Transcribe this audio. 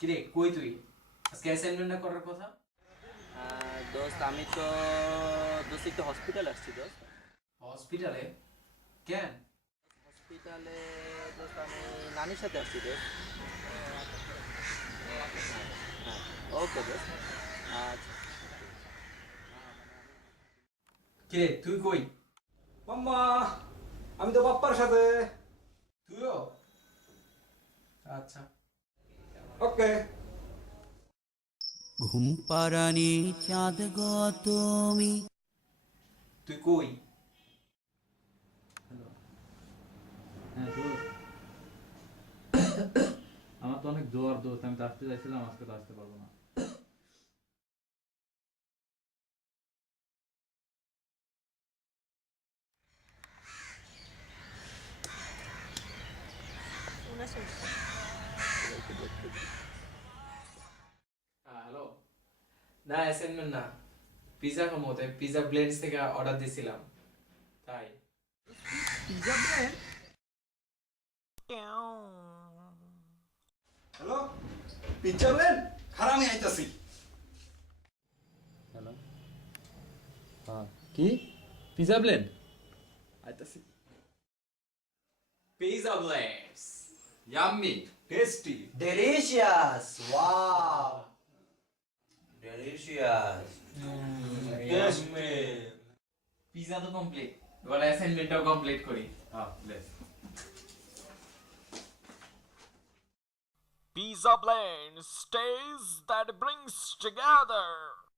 কিরে কই তুই আজকে অ্যাসাইনমেন্ট না করার কথা? দোস্ত আমি তো দোস্ত একটু হসপিটাল আসছি দোস্ত। হসপিটালে? কেন? হসপিটালে দোস্ত আমি নানির সাথে আসছি দোস্ত। হ্যাঁ, ওকে দোস্ত। আচ্ছা। কিরে তুই কই? মাম্মা, আমি তো বাপ্পার সাথে। তুইও? আচ্ছা। ওকে। ঘুম পাড়ানি চাঁদ গো তুমি। তুই কই? হ্যাঁ দোস্ত, আমার তো অনেক জ্বর দোস্ত, আমি তো আসতে চাইছিলাম, আজকে তো আসতে পারবো না। হ্যালো। না অ্যাসাইনমেন্ট না, পিজা খামো, তাই পিজা ব্লেন্ডস থেকে অর্ডার দিছিলাম তাই। Pizza blend? Hello, pizza blend? খারাপ আমি আইতাছি। হ্যালো, হ্যাঁ কি পিজা ব্লেড? আইতাছি। Pizza blends yummy tasty. Delicious! Wow! Delicious! Yummy. Pizza তো কমপ্লিট, এবার অ্যাসাইনমেন্টটাও কমপ্লিট করি। হ্যাঁ please. Pizza blends taste that brings together.